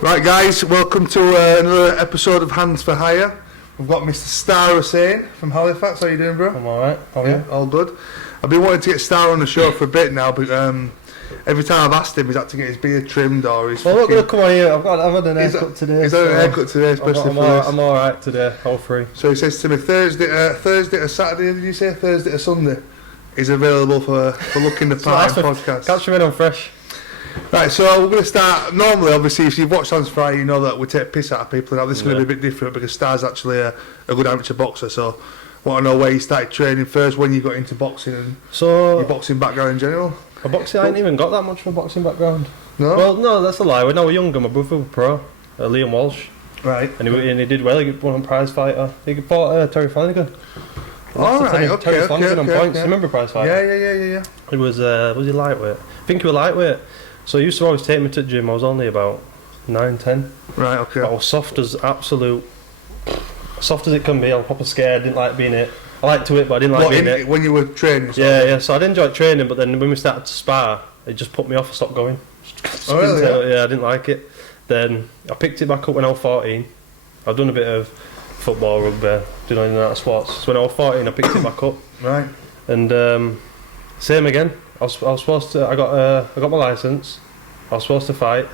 Right guys, welcome to another episode of Hands for Hire. We've got Mr. Stara Hussain from Halifax. How you doing, bro? I'm alright. How are you? All good. I've been wanting to get Stara on the show for a bit now, but every time I've asked him, he's had to get his beard trimmed or he's... Well, look, come on here. I've had an haircut today. He's had an haircut today, especially for this. I'm alright today, all free. So he says to me, Thursday to Saturday, did you say? Thursday to Sunday is available for looking the part in podcast. Catch me in on fresh. Right, so we're going to start. Normally, obviously, if you've watched Hands for Hire, you know that we take piss out of people. Now this is going to be a bit different because Star's actually a good amateur boxer. So I want to know where you started training first, when you got into boxing, and your boxing background in general. I ain't even got that much of a boxing background. No? Well, no, that's a lie. When I was younger, my brother was pro, Liam Walsh. Right. And he did well. He won a prize fighter. He fought Terry Flanagan. Alright, okay. Terry Flanagan on points. You remember prize fighter? Yeah. He was he lightweight? I think he was lightweight. So he used to always take me to the gym. I was only about 9, 10. Right, okay. But I was soft as it can be. I was proper scared. Didn't like being it. I liked to it, but I didn't like being it. When you were training? Yeah. So I did enjoy training, but then when we started to spar, it just put me off. I stopped going. Oh, really? Yeah, I didn't like it. Then I picked it back up when I was 14. I've done a bit of football, rugby, did any of that sports. So when I was 14, I picked it back up. Right. And same again. I was supposed to. I got my license. I was supposed to fight.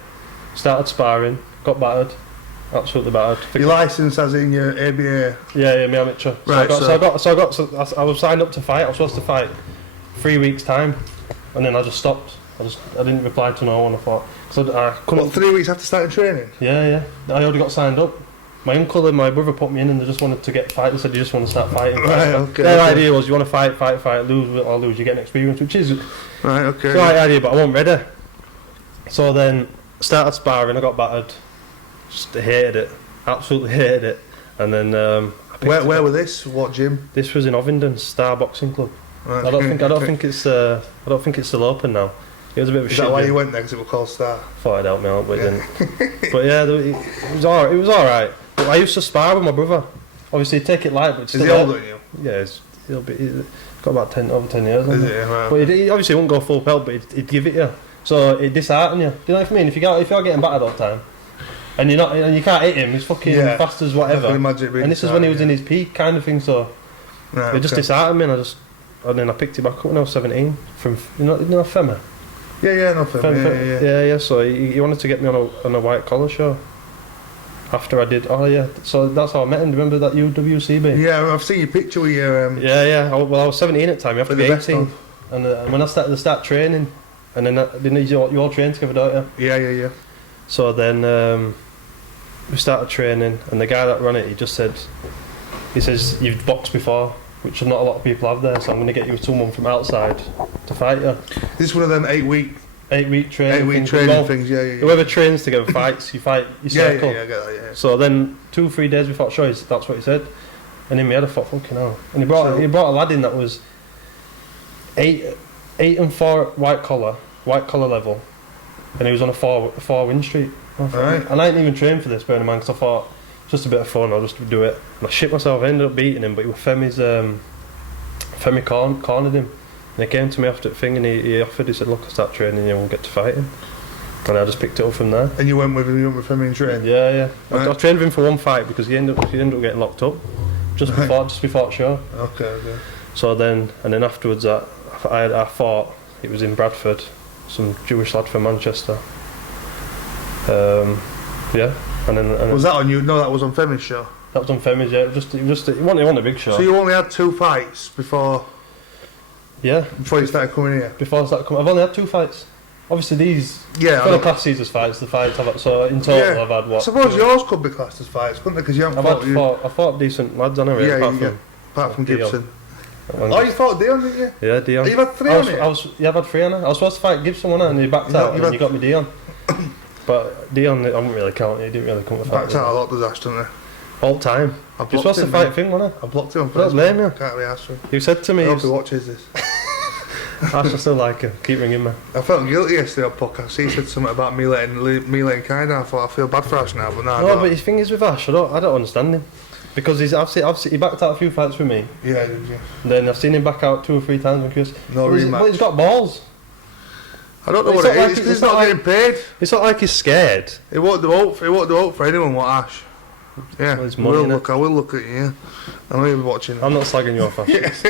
Started sparring. Got battered. Absolutely battered. Your license, as in your ABA? Yeah, my amateur. Right. I was signed up to fight. I was supposed to fight 3 weeks time, and then I just stopped. I didn't reply to no one. I thought I couldn't. 3 weeks after starting training? Yeah. I already got signed up. My uncle and my brother put me in, and they just wanted to get fight. They said you just want to start fighting. Right. Okay. Their idea was you want to fight, lose. You get an experience, which is right. Okay. the right idea, but I wasn't ready. So then started sparring. I got battered. Just hated it. Absolutely hated it. And then where were this? What gym? This was in Warringtons Stara Boxing Club. Right. I don't think it's still open now. It was a bit of a Is shit that why gym. you went there? Because it was called Stara? Thought I'd help me out, but it didn't. But yeah, it was alright. But I used to spar with my brother. Obviously, he'd take it light, but it's Is still he older than you? Yeah, he's got about over 10 years. Is it? Right. But he obviously wouldn't go full pelt, but he'd give it you. So it'd dishearten you. Do you know what I mean? If you're getting battered all the time, and you can't hit him, he's fucking fast as whatever. And this is when he was in his peak kind of thing. So it just disheartened me, and then I picked it back up when I was 17 from you know Femi. Yeah, no Femi. Yeah. So he wanted to get me on a white collar show. After I did, so that's how I met him. Remember that UWCB? Yeah, I've seen your picture with your... Yeah. I was 17 at the time. You have to be 18. And when I start training, and then you all train together, don't you? Yeah. So then we started training, and the guy that ran it, he says you've boxed before, which not a lot of people have there. So I'm going to get you someone from outside to fight you. This is one of them 8 week training things. Yeah. Whoever trains together fights. You fight. You circle. Yeah, I get that. Yeah. So then 2-3 days before show, that's what he said. And in my head I thought, fucking hell. And he brought a lad in that was 8 and 4 white collar level, and he was on a 4 win streak. Right. And I didn't even train for this, bearing in mind, because I thought it's just a bit of fun. I'll just do it. And I shit myself. I ended up beating him, but it was Femi cornered him. And he came to me after the thing, and he offered. He said, "Look, I'll start training, and we'll get to fighting." And I just picked it up from there. And you went with Femi in training? Yeah. Right. I trained with him for one fight because he ended up getting locked up just before the show. Okay. So then afterwards, I fought. It was in Bradford, some Jewish lad from Manchester. And then was that on you? No, that was on Femi's show. That was on Femi's. Yeah, it wasn't a big show. So you only had 2 fights before? Yeah. Before you started coming here? I've only had 2 fights. Obviously these. Yeah. For the class as fights, the fights I've had. So in total, I've had what? I suppose yours could be classed as fights, couldn't it? Because you haven't I fought decent lads, I know. Apart from Gibson. You fought Dion, didn't you? Yeah, Dion. You've had 3 on it? I've had 3 on it. I was supposed to fight Gibson one and he backed out, and you got me Dion. But Dion, I wouldn't really count. He didn't really come to fight. Backed out a lot, does Ash, don't they? All time. You're supposed to fight Thing, wasn't I blocked him on Facebook. Don't blame you. Can't really ask him. You said to me... I hope he watches this. I still like him. Keep ringing me. I felt guilty yesterday on podcast. He said something about me letting Kai down. I thought, I feel bad for Ash now, but no, but the thing is with Ash, I don't understand him. Because he backed out a few fights with me. Yeah. Then I've seen him back out 2 or 3 times on QFC. No rematch. But he's got balls. I don't know what it is. Because he's not getting paid. It's not like he's scared. It won't do out. It won't do out for anyone. What Ash? Yeah, well, I will look at you. Yeah. I know you'll be watching. I'm not slagging you off, Ash.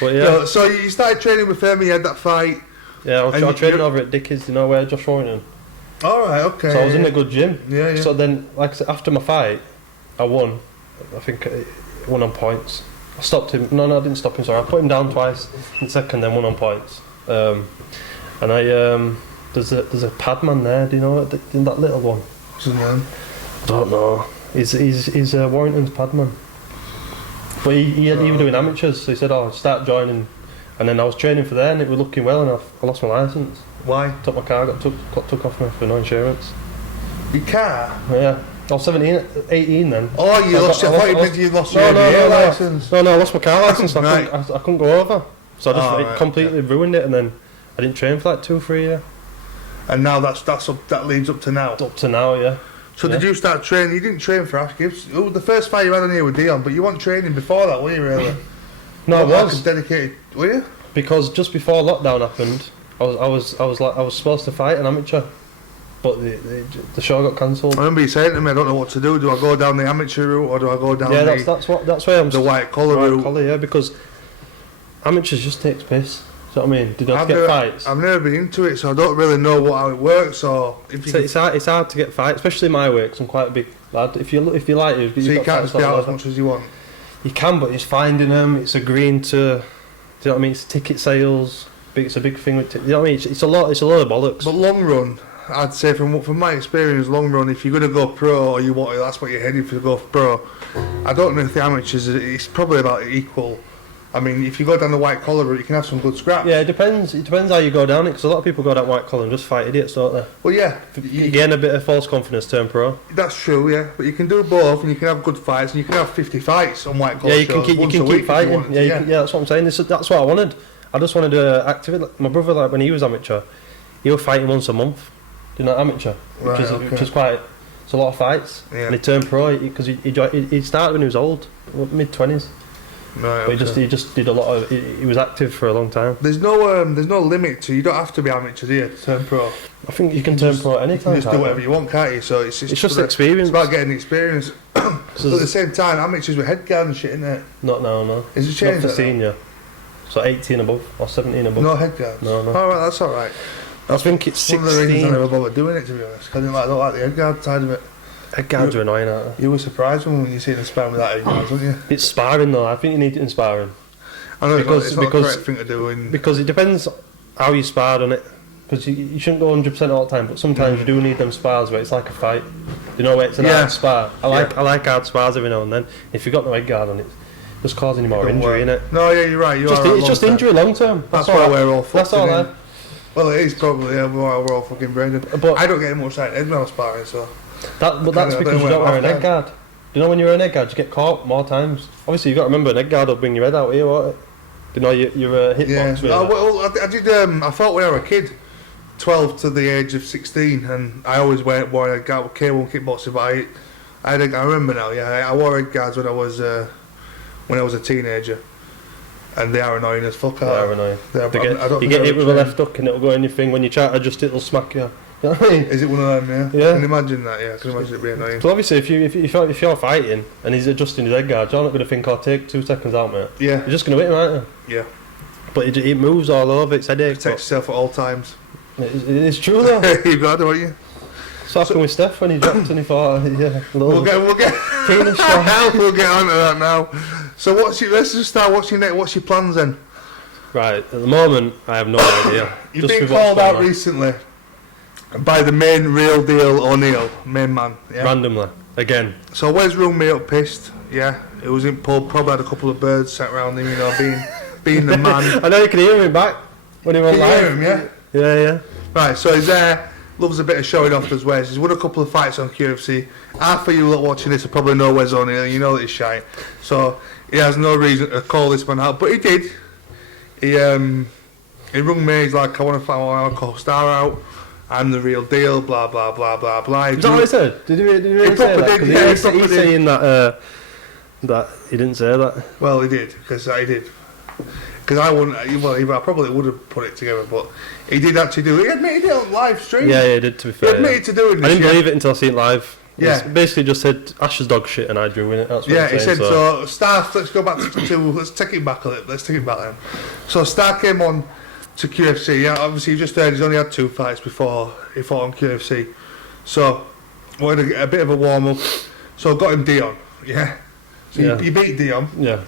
But yeah. No, so you started training with Femi. You had that fight. Yeah, I was training over at Dickie's. You know where Josh Warrington. All right. Okay. So I was in a good gym. Yeah. So then, like I said, after my fight, I won. I think I won on points. I stopped him. No, I didn't stop him. Sorry, I put him down twice in second, then won on points. And I there's a padman there. Do you know that little one? What's his name? I don't know. He's Warrington's padman. But he was doing amateurs, so he said, "Oh, start joining." And then I was training for there, and it was looking well, and I lost my licence. Why? Took my car, got took off me for no insurance. Your car? Yeah. I was 18 then. Oh, you lost your licence. No, I lost my car licence. Right. I couldn't go over. So I just completely ruined it, and then I didn't train for like 2-3 years. And now that leads up to now? Up to now, yeah. So did you start training? You didn't train for Ash Gibbs. The first fight you had on here with Dion, but you weren't training before that, were you really? No, I was. Dedicated, were you? Because just before lockdown happened, I was supposed to fight an amateur, but the show got cancelled. I remember you saying to me, I don't know what to do. Do I go down the amateur route or do I go down that's where I'm the white collar route? Yeah, because amateurs just takes piss. Do you know what I mean? Did you get fights? I've never been into it, so I don't really know how it works. Or it's hard to get fights, especially my weight, because I'm quite a big lad. If you like it, so you can't spit out as much as you want. You can, but it's finding them. It's agreeing to. Do you know what I mean? It's ticket sales. It's a big thing with. You know what I mean? It's a lot. It's a lot of bollocks. But long run, I'd say from my experience, long run, if you're going to go pro or that's what you're heading for, to go pro. I don't know if the amateurs. It's probably about equal. I mean, if you go down the white collar route, you can have some good scraps. Yeah, it depends. It depends how you go down it, because a lot of people go down white collar and just fight idiots, don't they? Well, yeah. You gain a bit of false confidence, turn pro. That's true, yeah. But you can do both, and you can have good fights, and you can have 50 fights on white collar. Yeah, you can keep fighting. Yeah, that's what I'm saying. That's what I wanted. I just wanted to activate. Like, my brother, like when he was amateur, he was fighting once a month. Do you know amateur? Which is quite. It's a lot of fights. Yeah. And he turned pro because he started when he was old, mid-20s. Right, but he just did a lot of. He was active for a long time. There's no limit to. You don't have to be amateur, do you, to turn pro? I think you can turn pro anytime. You can just do whatever you want, can't you? So it's just experience. It's about getting experience. But at the same time, amateurs with headguard and shit, isn't it? Not now, no. Is it changed? Not for senior. So 18 above or 17 above. No headguards. No. All right, that's all right. I think it's 16. One of the reasons I never bothered doing it, to be honest. Because I don't like the headguard side of it. Headguards are annoying, aren't they? You were surprised when you see them sparring with that headguards, weren't you? It's sparring though. I think you need it in sparring. I know it's not the correct thing to do. Because it depends how you sparred on it. Because you shouldn't go 100% all the time, but sometimes you do need them spars where it's like a fight. You know where it's an hard spar. I like hard spars every now and then. If you've got no headguard on it, just causing you more injury, innit? No, yeah, you're right. It's just injury long term. That's why we're all fucked. That's all I. Well, it is probably, yeah, we're all fucking brained. But I don't get much like head when I'm sparring, so. That's because you don't wear an headguard. You know when you wear an headguard, you get caught more times. Obviously, you've got to remember an headguard will bring your head out here, won't it? You know, your hitbox. Yeah. Well, I did. I fought when I was a kid, 12 to the age of 16, and I always wore a headguard. K1 kickboxing, but I remember now. Yeah, I wore headguards when I was a teenager. And they are annoying as fuck. They are annoying. You get hit with a left hook and it'll go in your thing. When you try to adjust it, it'll smack you. You know what I mean? Is it one of them? Yeah. I can imagine that. Yeah, I can imagine it being annoying. So obviously, if you're fighting and he's adjusting his head guard, you're not going to think, "Oh, take 2 seconds out, mate." Yeah. You're just going to hit him, aren't you? Yeah. But it moves all over. It's headache. Protect yourself at all times. It's true though. You got it, don't you? So happened with Steph when he dropped and he thought, yeah. We'll get on to that now. So let's just start. What's your plans then? Right, at the moment, I have no idea. You've been called out recently by the main real deal O'Neill, main man. Yeah? Randomly, again. So where's roommate up pissed? Yeah, it was in pub, probably had a couple of birds sat around him, you know, being the man. I know you can hear him back when he went live. Hear him, yeah? Yeah. Right, so he's there, loves a bit of showing off as well. He's won a couple of fights on QFC. Half of you lot watching this will probably know where's O'Neill, you know that he's shy. So he has no reason to call this man out, but he did. He rung me, he's like, I want to call Stara out, I'm the real deal, blah blah blah blah blah. Is that what he said? Did he really say that? He's saying that he didn't say that. Well, he did, because I did. Because I wouldn't. Well, I probably would have put it together, but he did actually do it. He admitted it on live stream. Yeah, he did. To be fair, he admitted to doing this. I didn't believe it until I seen it live. Yeah, he basically just said Ash's dog shit and I drew in it. That's what he said. So Star, let's go back to let's take it back a little. Let's take it back then. So Star came on to QFC. Yeah, obviously you just heard he's only had 2 fights before he fought on QFC. So wanted a bit of a warm up. So got him Dion. Yeah. So he beat Dion. Yeah.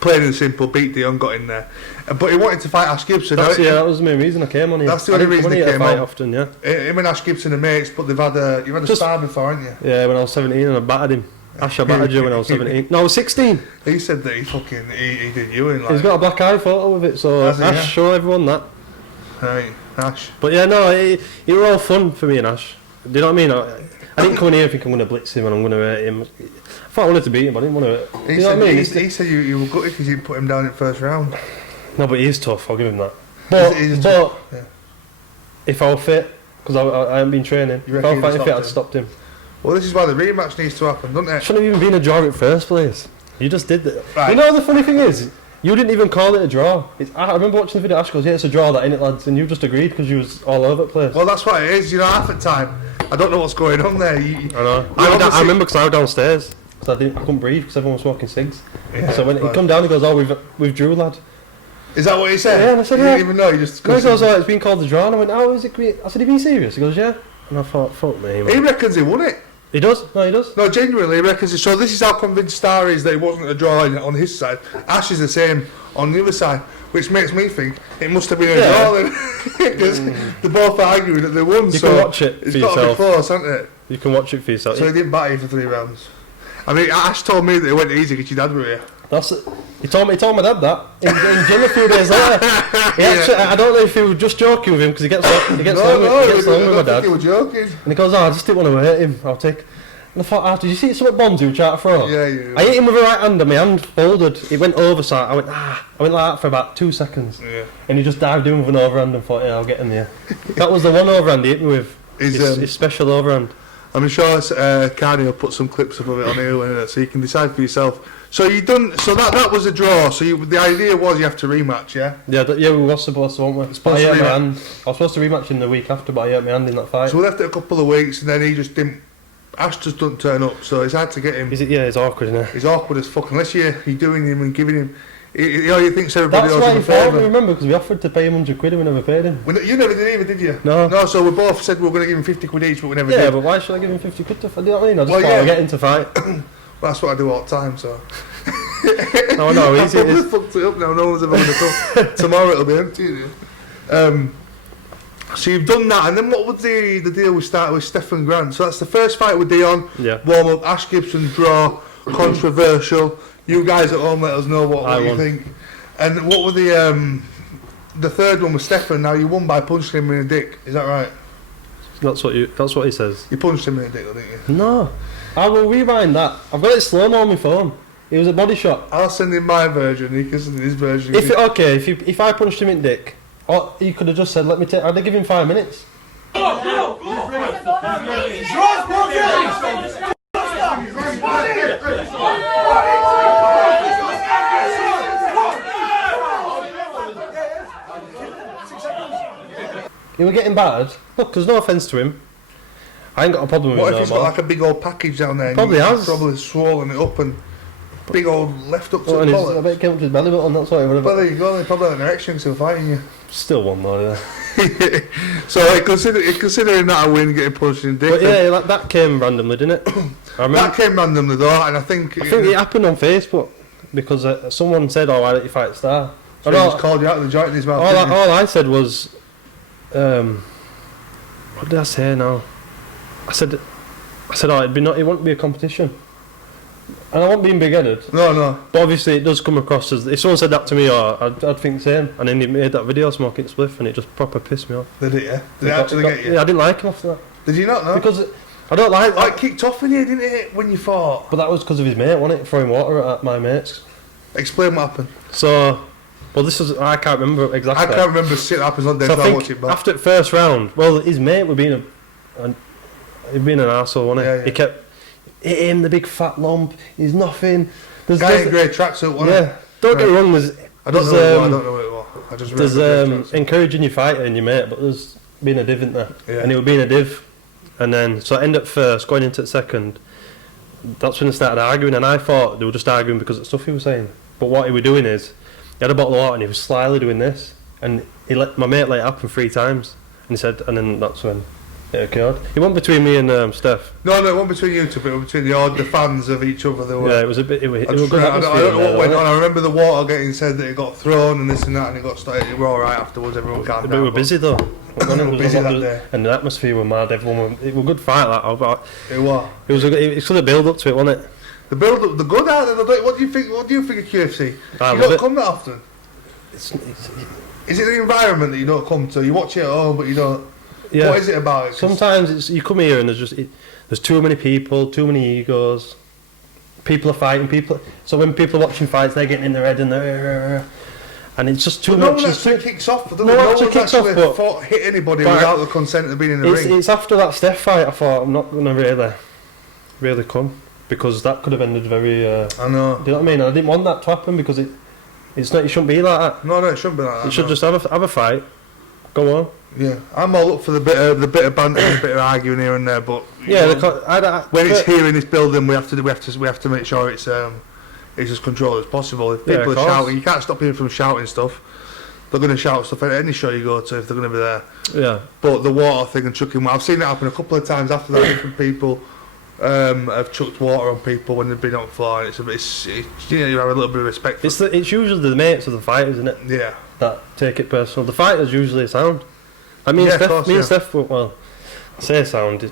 Plain and simple, beat Dion, got in there. But he wanted to fight Ash Gibson. That was the main reason I came on here. That's the only reason he came on. Often, yeah. Him and Ash Gibson are mates, but you've had a spar before, haven't you? Yeah, when I was 17 and I battered him. Ash, I battered you when I was 17. No, I was 16. He said that he did you in like... He's got a black eye photo with it, so Ash, show everyone that. Right, Ash. But yeah, no, it were all fun for me and Ash. Do you know what I mean? I didn't come in here thinking I'm going to blitz him and I'm going to hurt him. I thought I wanted to beat him, but I didn't want to hurt him. You know what I mean? He said you were gutted because you didn't put him down in the first round. No, but he is tough, I'll give him that. But if I were fit, because I haven't been training, if I were fighting fit, I'd stopped him. Well, this is why the rematch needs to happen, doesn't it? Shouldn't have even been a draw in first place. You just did that. Right. You know the funny thing is, you didn't even call it a draw. I remember watching the video, Ash goes, yeah, it's a draw, that ain't it, lads? And you just agreed because you was all over the place. Well, that's what it is, half the time. I don't know what's going on there. I know. I remember because I was downstairs. Because I couldn't breathe because everyone was smoking cigs. Yeah, so when he come down, he goes, oh, we've drew, lad. Is that what he said? Yeah, and I said, you didn't even know, you just... No, he goes, oh, it's been called a draw. And I went, oh, is it great? I said, are you being serious? He goes, yeah. And I thought, fuck me, man. He reckons he won it. He does? No, he does. No, genuinely, he reckons it. So this is how convinced Stara is that it wasn't a draw on his side. Ash is the same on the other side, which makes me think it must have been a draw then. Because they both arguing that they won. You can watch it for yourself. It's got to be close, hasn't it? You can watch it for yourself. So he didn't bat you for 3 rounds. I mean, Ash told me that it went easy because your dad were here. That's it. He told my dad that in gym a few days later. Actually, I don't know if he was just joking with him because he gets along with my dad. He was joking. And he goes, oh, I just didn't want to hurt him. I'll take. And I thought, did you see something Bonds who tried to throw? Yeah. I hit him with a right hand and my hand folded. It went over, so I went like that for about 2 seconds. Yeah. And he just dived in with an overhand and thought, yeah, I'll get in there. That was the one overhand he hit me with. His special overhand. I'm sure Carney will put some clips of it on here so you can decide for yourself. So you done. So that was a draw. So the idea was you have to rematch, yeah. Yeah, we were supposed to, weren't we? I was supposed to rematch in the week after, but I hurt my hand in that fight. So we left it a couple of weeks, and then he just didn't. Ash just doesn't turn up, so it's hard to get him. It's awkward, isn't it? He's awkward as fuck unless you're doing him and giving him. He thinks everybody else is a favour. That's why remember, because we offered to pay him £100 and we never paid him. You never did either, did you? No, so we both said we were going to give him 50 quid each, but we never did. Yeah, but why should I give him 50 quid to fight? Do you know what I mean? I just thought I'd get him to fight. Well, that's what I do all the time, so... No, easy. I've fucked it up now, no one's ever going to come. Tomorrow it'll be empty. So you've done that, and then what was the deal we started with Stefan Grant? So that's the first fight with Dion, warm up, Ash Gibson draw, controversial. You guys at home let us know what you think. And what were the third one with Stefan? Now you won by punching him in the dick, is that right? That's what he says. You punched him in the dick, didn't you? No, I will rewind that. I've got it slow-mo on my phone. It was a body shot. I'll send him my version, he can send his version. If I punched him in the dick, you could have just said, let me take... I'd have given him 5 minutes. He was getting battered. Look, there's no offence to him. I ain't got a problem with him. What if he's got like a big old package down there? Probably has. Probably swollen it up and big old left up to the bollocks. I bet it came up to his belly button, that's what it would have been. Well, there you go, they probably had an erection still fighting you. Still won though, yeah. So considering that a win, getting punched in dick. But yeah, like, that came randomly, didn't it? That came randomly though, and I think it happened on Facebook because someone said, "Oh, why don't you fight Star?" So he just called you out of the joint in his mouth. All I said was, what did I say now? I said, oh, it won't be a competition. And I wasn't being big-headed. No. But obviously it does come across as... If someone said that to me, I'd think the same. And then he made that video smoking spliff and it just proper pissed me off. Did it, yeah? Did it actually get you? Yeah, I didn't like him after that. Did you not, no? Because I don't like... It kicked off in here, didn't it, when you fought? But that was because of his mate, wasn't it? Throwing water at my mates. Explain what happened. So... Well, this was... I can't remember exactly. I can't remember shit that happens on there, so I watch it back. After the first round... Well, his mate was being he'd been an arsehole, wasn't he? Yeah. He kept... Hit him, the big fat lump. He's nothing. Guy in grey tracksuit, wasn't it? Yeah. Don't get me wrong. I don't know what it was. I just there's encouraging your fighter and your mate, but there's being a div, isn't there? Yeah. And he was being a div, and then so I ended up first, going into the second. That's when they started arguing, and I thought they were just arguing because of the stuff he was saying. But what he was doing is, he had a bottle of water and he was slyly doing this, and my mate let it happen 3 times, and he said, and then that's when it occurred. It wasn't between me and Steph. No, it wasn't between you two, but it was between the fans of each other. Yeah, it was a bit. It was good I don't know what went on. I remember the water getting said that it got thrown and this and that, and it got started. We were all right afterwards. Everyone calmed down. We were busy though. We were busy that day, and the atmosphere was mad. It was a good fight. It was. It's sort of build up to it, wasn't it? The build up, the good out there. What do you think? What do you think of QFC? You don't come that often. Is it the environment that you don't come to? You watch it at home, but you don't. Yeah. What is it about it? Sometimes you come here and there's too many people, too many egos. People are fighting. So when people are watching fights, they're getting in their head and it's just too much. No one actually kicks off. No one's actually hit anybody without the consent of being in the ring. It's after that Steph fight I thought I'm not going to really come, because that could have ended very. I know. Do you know what I mean? I didn't want that to happen because it's not. It shouldn't be like that. No, it shouldn't be like that. You should just have a fight. Go on. Yeah, I'm all up for the bit of banter, and a bit of arguing here and there, but yeah, when it's here in this building, we have to make sure it's as controlled as possible. If people are shouting, you can't stop people from shouting stuff. They're going to shout stuff at any show you go to if they're going to be there. Yeah. But the water thing and chucking, I've seen it happen a couple of times after that. Different people have chucked water on people when they've been on the floor. And it's you have a little bit of respect. It's usually the mates of the fighters, isn't it? Yeah. That take it personal. The fighters usually sound. I mean, and Steph, well, say sound.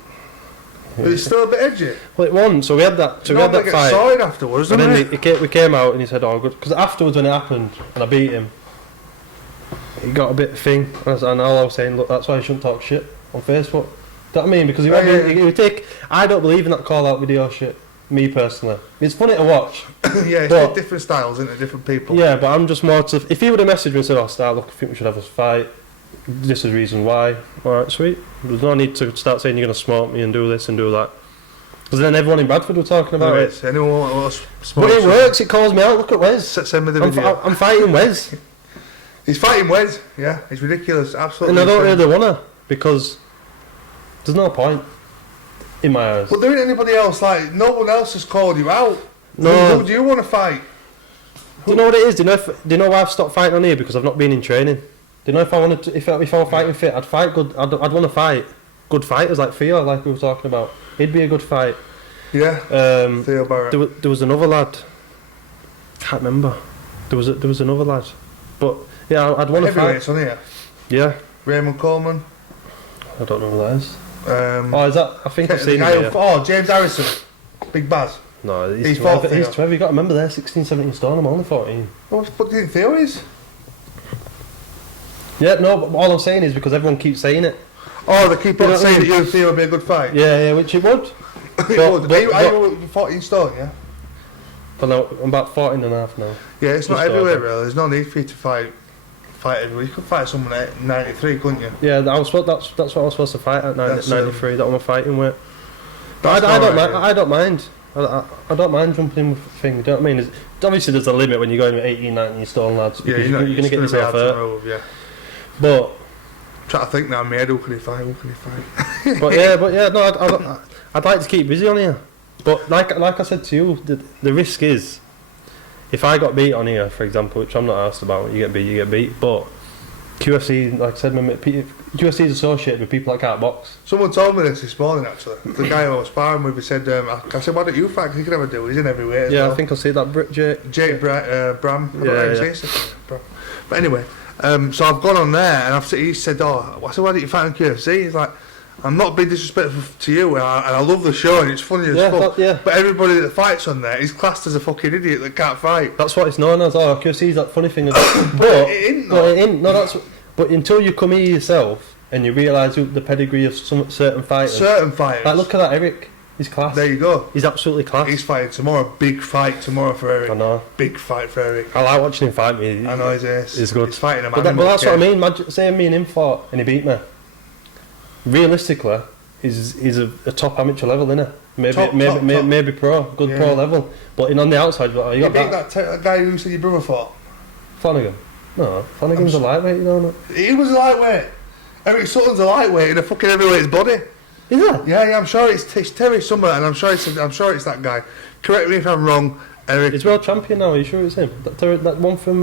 But it's still a bit edgy. Well, it won. So we had that. So we had that fight. Sorry afterwards, and then we came out and he said, "Oh, good." Because afterwards, when it happened, and I beat him, he got a bit of thing. And all I was saying, look, that's why you shouldn't talk shit on Facebook. Do you know what I mean? Because he would take. I don't believe in that call out video shit. Me personally, it's funny to watch. Yeah, it's different styles, isn't it? Different people. Yeah, but I'm just more to. If he would have messaged me and said, "Oh, Star, look, I think we should have a fight. This is the reason why." Alright, sweet. There's no need to start saying you're going to smoke me and do this and do that. Because then everyone in Bradford were talking about it. Anyone want to smoke? But it works, it calls me out. Look at Wes. Send me the video. I'm fighting Wes. He's fighting Wes, yeah. It's ridiculous, absolutely. And I don't really want to, because there's no point in my eyes. But there ain't anybody else, like, no one else has called you out. No. Who do you want to fight? Do you know what it is? Do you know why I've stopped fighting on here? Because I've not been in training. Do you know if I wanted to, if I were fighting fit, I'd fight good. I'd want to fight good fighters like Theo, like we were talking about. He'd be a good fight. Yeah. Theo Barrett. There was another lad. Can't remember. There was another lad, but yeah, I'd want to fight. Heavyweights on here. Yeah. Raymond Coleman. I don't know who that is. Is that? I think I've seen him. James Harrison. Big Baz. No, he's 12. He's 12. You got to remember there, 16, 17 stone. I'm only 14. What do you think Theo is? Yeah, no, but all I'm saying is because everyone keeps saying it. Oh, they keep on saying that you and Theo would be a good fight? Yeah, which it would. Are you 14 stone, yeah? But no, I'm about 14 and a half now. Yeah, it's not everywhere, really. There's no need for you to fight everywhere. You could fight someone at 93, couldn't you? Yeah, that's what I was supposed to fight at 93. That was my fighting weight. But I don't mind. I don't mind jumping in with things. Do you know what I mean? Obviously, there's a limit when you're going with 18, 19 stone lads. Yeah, you're going to get yourself hurt. Yeah. But I'm trying to think now in my head, who can he fight? but yeah, no, I'd like to keep busy on here. But like I said to you, the risk is, if I got beat on here, for example, which I'm not asked about, you get beat. But QFC, like I said, QFC is associated with people that can't box. Someone told me this morning, actually. The guy I was sparring with, he said, I said, why don't you fight? Because you can never do it. He's in every way. Yeah, I think I'll see that. Jake Bram. Yeah. But anyway, so I've gone on there, and he said, I said, why don't you fight on QFC? He's like, I'm not being disrespectful to you, and I love the show, and it's funny as fuck. But everybody that fights on there is classed as a fucking idiot that can't fight. That's what it's known as. Oh, QFC's that funny thing. But it ain't. No, but until you come here yourself and you realise the pedigree of certain fighters. Like, look at that, Eric. He's class. There you go. He's absolutely class. He's fighting tomorrow. Big fight tomorrow for Eric. I know. Big fight for Eric. I like watching him fight me. I know he's ace. He's good. He's fighting a man. But that's what I mean. Imagine, say me and him fought and he beat me. Realistically, he's a top amateur level, isn't he? Maybe pro, good pro level. But on the outside, you got that guy who said your brother fought Flanagan? No, Flanagan's a lightweight, you know. He was a lightweight. Eric Sutton's a lightweight in a fucking heavyweight's body. Is that? Yeah, I'm sure it's Terry Summer, and I'm sure it's that guy. Correct me if I'm wrong, Eric. He's world champion now. Are you sure it's him? That one from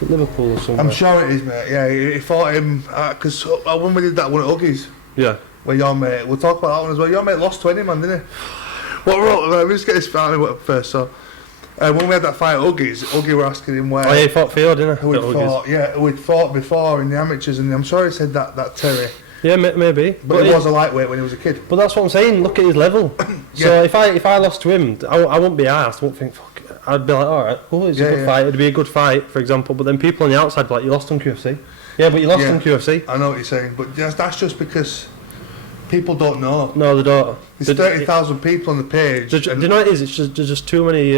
Liverpool or somewhere. I'm sure it is, mate. Yeah, he fought him because when we did that one at Huggies. Yeah. Well, your mate. We'll talk about that one as well. Your mate lost to any man, didn't he? Let me just get this out of first. So, when we had that fight at Huggies, Huggy were asking him where. Oh, yeah, he fought Field, didn't he? We'd fought before in the amateurs, and I'm sure he said that Terry. Yeah, maybe. But he was a lightweight when he was a kid. But that's what I'm saying. Look at his level. So if I lost to him, I wouldn't be arsed. I wouldn't think, fuck. I'd be like, all right, cool. It's a good fight. It'd be a good fight, for example. But then people on the outside be like, you lost on QFC. Yeah, but you lost on QFC. I know what you're saying, but that's just because people don't know. No, they don't. There's 30,000 people on the page. Do you know what it is? It's just there's just too many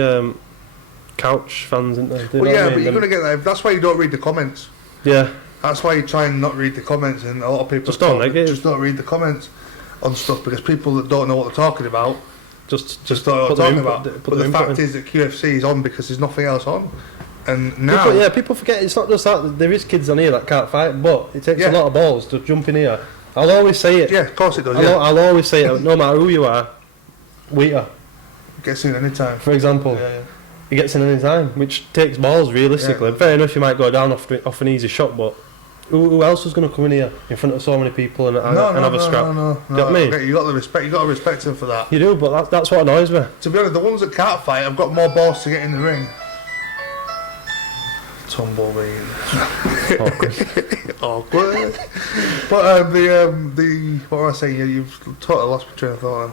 couch fans, isn't there? Well, yeah, but you're gonna get that. That's why you don't read the comments. Yeah. That's why you try and not read the comments, and a lot of people just don't read the comments on stuff because people that don't know what they're talking about just don't know what they're talking about. But the fact is that QFC is on because there's nothing else on, and now people forget it's not just that. There is kids on here that can't fight, but it takes a lot of balls to jump in here. I'll always say it. Yeah, of course it does. I'll always say it. No matter who you are, Wheater gets in any time. For example. He gets in any time, which takes balls realistically. Fair enough, you might go down off an easy shot, but who else was going to come in here in front of so many people and have a scrap? No. Do you know what I mean? You got the respect. You got to respect him for that. You do, but that's what annoys me. To be honest, the ones that can't fight have got more balls to get in the ring. Tumbleweed. Awkward. But the what was I saying? You've totally lost my train of thought.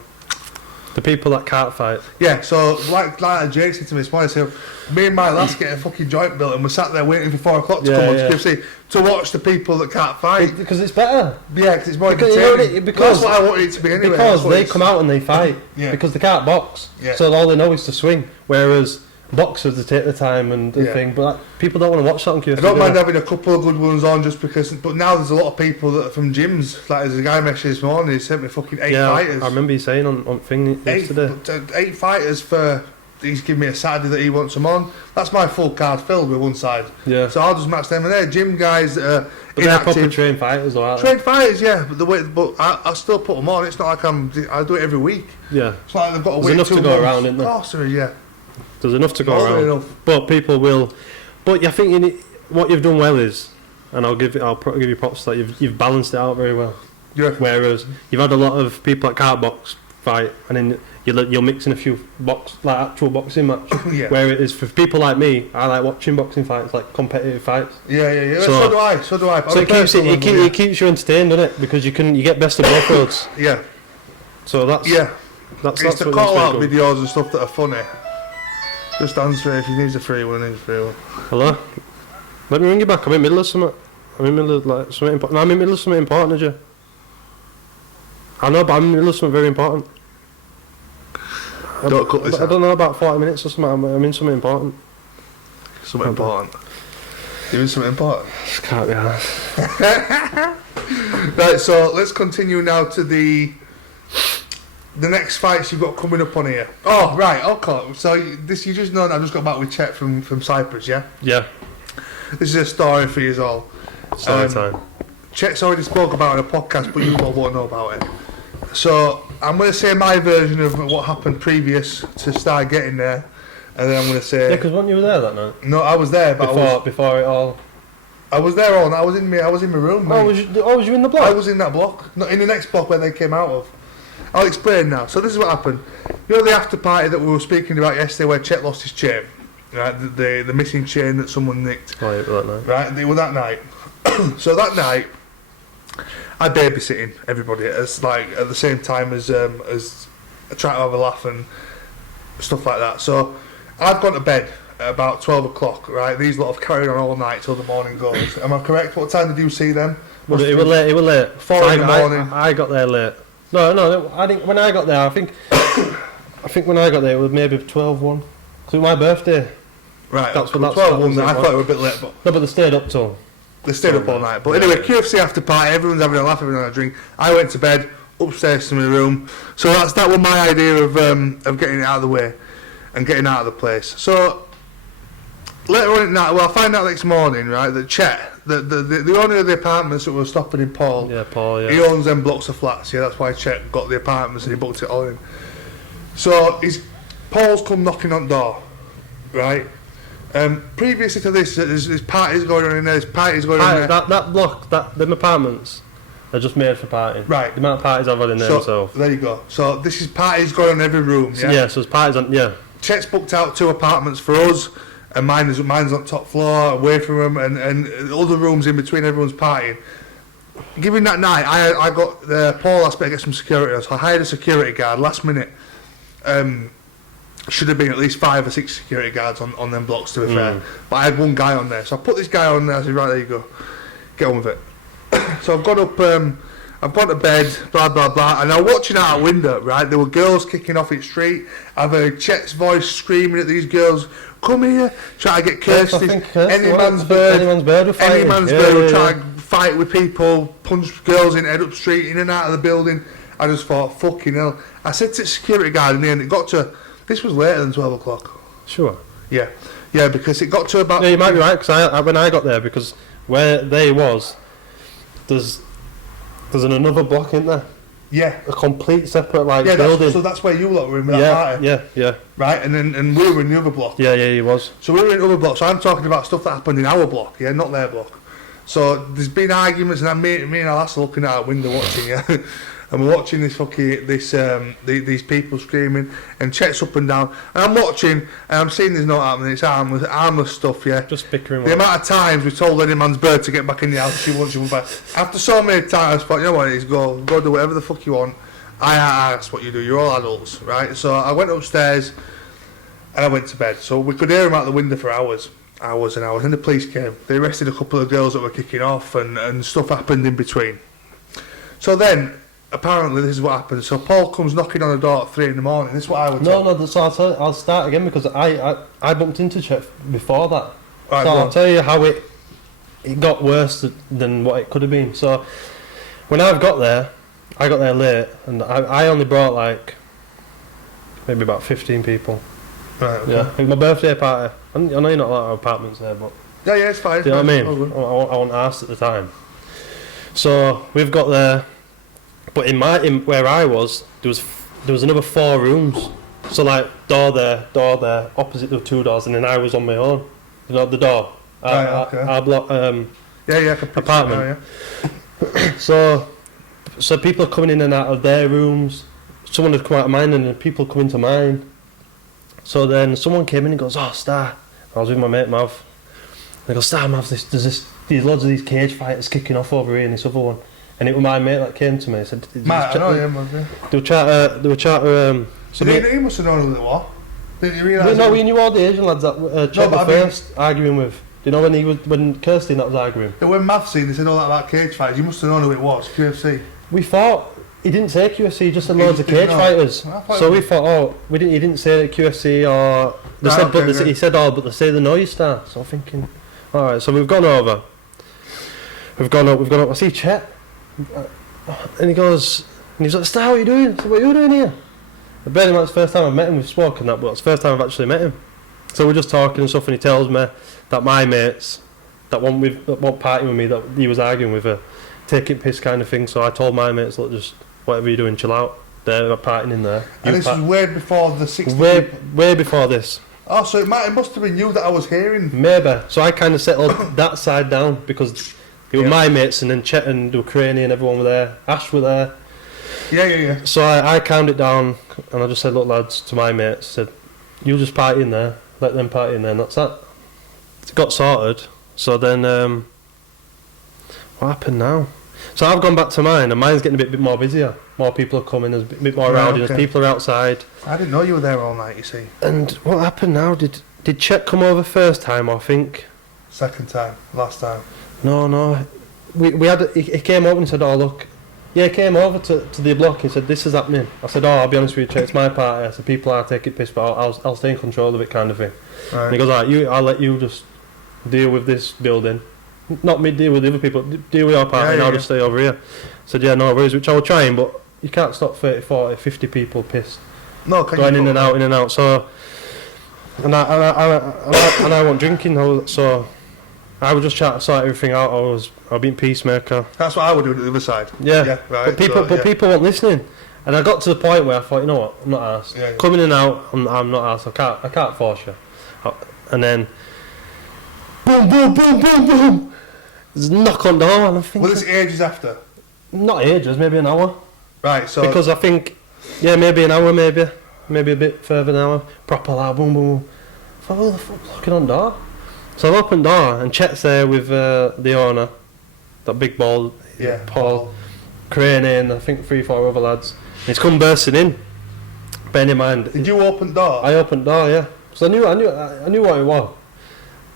The people that can't fight. Yeah, so like Jake said to me this morning, so me and my lads get a fucking joint built and we're sat there waiting for 4 o'clock to come on to QFC to watch the people that can't fight. Because it's better. Yeah, because it's more entertaining. That's what I wanted it to be anyway. Because they come out and they fight. Because they can't box. So all they know is to swing. Whereas boxers, they take the time and the thing, but people don't want to watch that on QFC. I don't mind having a couple of good ones on just because, but now there's a lot of people that are from gyms. Like there's a guy messaged this morning, he sent me fucking 8 fighters. I remember you saying on thing yesterday. 8 fighters for, he's giving me a Saturday that he wants them on. That's my full card filled with one side. Yeah. So I'll just match them, and they're gym guys that are but they're proper trained fighters, though, aren't they? Trained fighters, yeah. But I still put them on. It's not like I do it every week. Yeah. It's like they've got to wait 2 months. There's enough to go around, isn't there? Of course there is, yeah. There's enough to go around, but people will. But I think what you've done well is, and I'll give you props that you've balanced it out very well. Yeah. Whereas you've had a lot of people that can't box fight, and then you're mixing a few actual boxing matches. Yeah. Where it is for people like me, I like watching boxing fights, like competitive fights. Yeah. So do I. So it keeps you entertained, doesn't it? Because you get best of both worlds. Yeah. So that's it's to call out videos and stuff that are funny. Just answer if he needs a free one, Hello? Let me ring you back. I'm in the middle of something. I'm in the middle of something important. I'm in the middle of something important, is you? I know, but I'm in the middle of something very important. Don't cut this out. I don't know, about 40 minutes or something. I'm in something important. Something important? You're in something important? Just can't be arsed. Right, so let's continue now to the next fights you've got coming up on here. Oh, right, okay. So you just know that I just got back with Chet from Cyprus, yeah? Yeah. This is a story for you all. Story time. Chet's already spoke about it on a podcast, but you all won't know about it. So I'm going to say my version of what happened previous to start getting there, and then I'm going to say... Yeah, because weren't you there that night? No, I was there, but before it all... I was there all night. I was in my room, mate. Was you in the block? I was in that block. Not in the next block where they came out of. I'll explain now. So this is what happened. You know the after party that we were speaking about yesterday where Chet lost his chain? Right, the missing chain that someone nicked. Oh, yeah, that night. Right, they were that night. So that night, I babysitting everybody at the same time as trying to have a laugh and stuff like that. So I've gone to bed at about 12 o'clock, right? These lot have carried on all night till the morning goes. Am I correct? What time did you see them? Well, it was late. 4 in the morning. I got there late. No, I think when I got there, I think when I got there it was maybe 12:01. Because it was my birthday. Right, that's when 12:01. I thought it was a bit late, but no, but they stayed up till. They stayed up all night. But anyway, QFC after party, everyone's having a laugh, everyone's having a drink. I went to bed upstairs to my room. So that was my idea of getting it out of the way and getting out of the place. So later on at night, well, I find out next morning, right, that Chet, the owner of the apartments that were stopping in Paul, he owns them blocks of flats, that's why Chet got the apartments and he booked it all in. So Paul's come knocking on the door, right? Previously to this, there's parties going on in there, there's parties going on in there. That block, them apartments, they're just made for partying. Right. The amount of parties I've had in there myself. There you go. So this is parties going on in every room, yeah? So there's parties on, Chet's booked out 2 apartments for us, and mine's on top floor, away from them, and other rooms in between, everyone's partying. Given that night, I got Paul asked me to get some security, so I hired a security guard last minute. Should have been at least 5 or 6 security guards on them blocks, to be fair. But I had one guy on there, so I put this guy on there. I said, right, there you go, get on with it. So I've got up, I've gone to bed, blah blah blah, and I'm watching out a window. Right, there were girls kicking off in street. I've heard Chet's voice screaming at these girls, "Come here!" Try to get Kirsty. Any man's bird will try to fight with people, punch girls in head up street, in and out of the building. I just thought, fucking hell. I said to the security guard in the end, it got to. This was later than 12 o'clock. Sure. Yeah, because it got to about... Yeah, you might be right, because when I got there, because where they was, there's another block in there. Yeah. A complete separate, building. So that's where you lot were in that party. Yeah. Right, and we were in the other block. Yeah, he was. So we were in the other block, so I'm talking about stuff that happened in our block, not their block. So there's been arguments, and me and Alastair looking out a window watching, and we're watching these people screaming, and Chet's up and down, and I'm watching, and I'm seeing there's no happening. It's harmless stuff, Just bickering. The amount of times we told any man's bird to get back in the house, she wants you back. After so many times, I thought, you know what it is, go do whatever the fuck you want. That's what you do. You're all adults, right? So I went upstairs, and I went to bed. So we could hear him out the window for hours and hours. And the police came. They arrested a couple of girls that were kicking off, and stuff happened in between. So then, apparently this is what happened. So Paul comes knocking on the door at 3 in the morning. This is what I would tell. No, so I'll start again, because I bumped into Chet before that. Right, so I'll tell you how it got worse than what it could have been. So when I got there late, and I only brought maybe about 15 people. Right, okay. Yeah, it was my birthday party. I know you're not a lot of apartments there, but... Yeah, it's fine. Do you know what I mean? I wasn't asked at the time. So we've got there... But in where I was, there was another 4 rooms. So door there, opposite the 2 doors, and then I was on my own. You know, the door. Our block, apartment. So people are coming in and out of their rooms. Someone had come out of mine, and then people come into mine. So then someone came in and goes, "Oh, Star." I was with my mate Mav. They go, "Star, Mav, there's loads of these cage fighters kicking off over here in this other one." And it was my mate that came to me and said, Matt, I know him, They were chatting, so he must have known who they were. Did you realise? No, we knew all the Asian lads that Chet was first arguing with. Do you know when Kirsty that was arguing? When Mav seen, they said all that about cage fighters. You must have known who it was, QFC. We thought, he didn't say QFC, he just said loads of cage fighters. So we thought, he didn't say QFC or... He said, but they say the noise Star. So I'm thinking, alright, so we've gone over. We've gone up, I see Chet. And he goes, and he's like, "Star, what are you doing?" I said, "What are you doing here?" I bet him that's the first time I've met him. We've spoken that, but it's the first time I've actually met him. So we're just talking and stuff, and he tells me that my mates that won't partying with me, that he was arguing with her, taking piss kind of thing. So I told my mates, "Look, just whatever you're doing, chill out. They're partying in there." And this was way before the 60s. Way before this. Oh, so it must have been you that I was hearing. Maybe. So I kind of settled that side down, because it was my mates, and then Chet and Ukraine and everyone were there. Ash were there. Yeah. So I calmed it down, and I just said, "Look, lads," to my mates, said, "You just party in there, let them party in there," and that's that. It got sorted. So then, what happened now? So I've gone back to mine, and mine's getting a bit more busier. More people are coming, there's a bit more rowdy, there's people are outside. I didn't know you were there all night, you see. And what happened now? Did Chet come over first time, I think? Second time, last time. No. We had. He came over and said, "Oh, look." Yeah, he came over to the block. He said, "This is happening." I said, "Oh, I'll be honest with you, Chet, it's my party." I said, "People are taking piss, but I'll stay in control of it," kind of thing. Right. And he goes, "Alright, I'll let you just deal with this building. Not me deal with the other people. Deal with your party, and I'll just stay over here." I said, "Yeah, no worries," which I was trying, but you can't stop 30, 40, 50 people pissed. No, going in and out. So And I wasn't drinking, so I would just try to sort everything out. I was being peacemaker. That's what I would do to the other side. Yeah, right. But people weren't listening, and I got to the point where I thought, you know what, I'm not arsed. Yeah. Coming in and out, I'm not arsed. I can't force you. And then, boom, boom, boom, boom, boom. There's a knock on the door, and I'm thinking. Well, this ages after. Not ages, maybe an hour. Right. So because I think, maybe an hour, maybe a bit further than an hour. Proper loud, boom, boom, boom. I thought, who the fuck's knocking on the door? So I opened the door, and Chet's there with the owner, that big ball, Paul, Crane and I think 3-4 other lads. And he's come bursting in. Bear in mind. Did you open the door? I opened the door, yeah. So I knew what it was.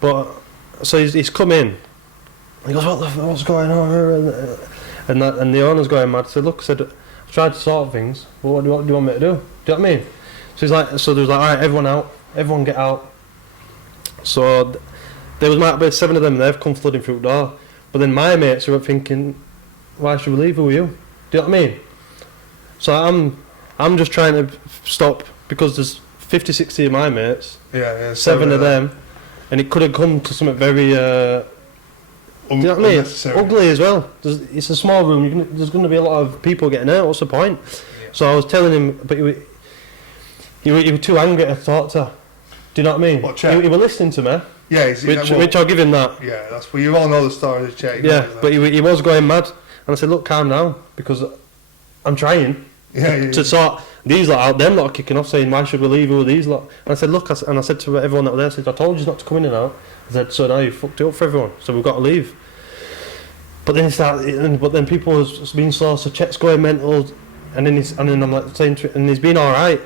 But so he's come in. He goes, what's going on here? And the owner's going mad. I said, look, I've tried to sort things. But what do you want me to do? Do you know what I mean? So he's like, there was like, all right, everyone out, everyone get out. So there was might be 7 of them. They've come flooding through the door. But then my mates were thinking, why should we leave? Who are you? Do you know what I mean? So I'm just trying to stop because there's 50, 60 of my mates. Yeah. 7 of them, and it could have come to something very. Do you know what I mean? Ugly as well. It's a small room. There's going to be a lot of people getting hurt. What's the point? Yeah. So I was telling him, but he was too angry to talk to. Do you know what I mean? What, he was listening to me. Yeah, which I'll give him that. Yeah, that's well. You all know the story of Chet. Yeah, but he was going mad, and I said, "Look, calm down, because I'm trying to sort these lot out. Them lot are kicking off, saying, "Why should we leave with these lot?" And I said, "Look," and I said to everyone that was there, I said, "I told you not to come in and out." I said, "So now you fucked it up for everyone, so we've got to leave." But then people was being so Chet's going mental, and then I'm like saying, and he's been all right.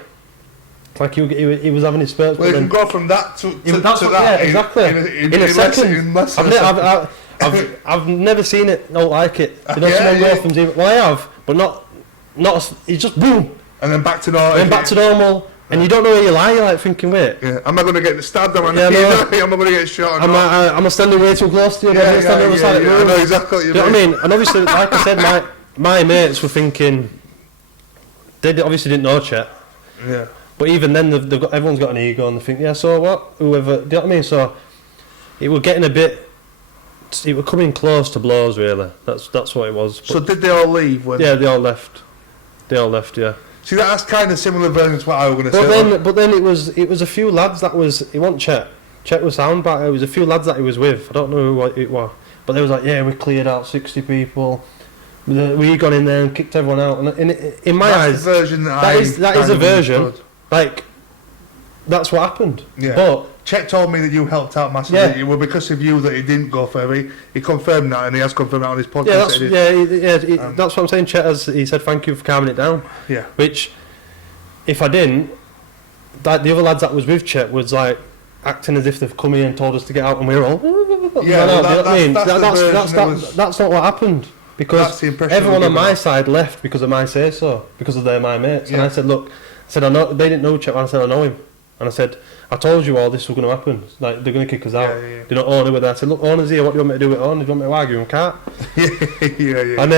Like he was having his spurts. Well, you can go from that to that. Yeah, exactly. In a second. I've never seen it not like it. You know, someone go from zero. Well, I have, but not. He's just boom, and then back to normal. And then back to normal, and you don't know where you lie. You're like thinking, wait. Yeah. Am I going to get stabbed? Am I going to get shot? Am I standing way too close to you? I know exactly what you mean. Do you know what I mean? And obviously, like I said, my mates were thinking. They obviously didn't know Chet. Yeah. But even then, everyone's got an ego, and they think, yeah, so what? Whoever, do you know what I mean? So it was getting a bit. It was coming close to blows, really. That's what it was. But so did they all leave? Yeah, they all left. Yeah. See, that's kind of similar version to what I was going to say. But then it was a few lads that was. It wasn't Chet. Chet was sound, but it was a few lads that he was with. I don't know who it was, but they was like, yeah, we cleared out 60 people. We got in there and kicked everyone out. And in my eyes, the version that is a version. Understood. Like, that's what happened. Yeah. But Chet told me that you helped out massively. Yeah. It was because of you that he didn't go further. He confirmed that, and he has confirmed that on his podcast. That's what I'm saying. Chet he said thank you for calming it down. Yeah. Which, if I didn't, the other lads that was with Chet was like acting as if they've come here and told us to get out, and we were all. That's not what happened. Because everyone on my side left because of my say so, because of they're my mates. And I said, look. I said, I know they didn't know Chet, and I said, I know him. And I said, I told you all this was going to happen. Like, they're going to kick us out. They don't own it with that. I said, look, Owen's here, what do you want me to do with Owen? Do you want me to argue and can't? And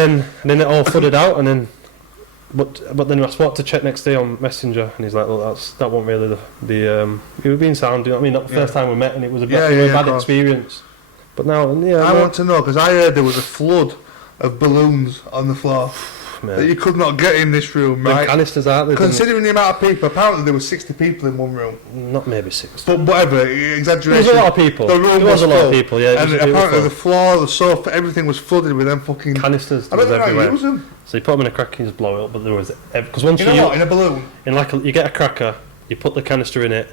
then it all flooded out, and then, but then I spoke to Chet next day on Messenger, and he's like, look, that wasn't really the he was being sound, you know what I mean? Not the first time we met, and it was a bad experience. But now, I want to know, because I heard there was a flood of balloons on the floor. That you could not get in this room, right? Canisters out there. Considering the amount of people, apparently there were 60 people in one room. Not maybe 60. But whatever, exaggeration. There was a lot of people. The room was a lot of people, yeah. And apparently the floor, the sofa, everything was flooded with them fucking canisters. I don't know how to use them. So you put them in a cracker and just blow it up, but there was because once you know what, in a balloon, you get a cracker, you put the canister in it,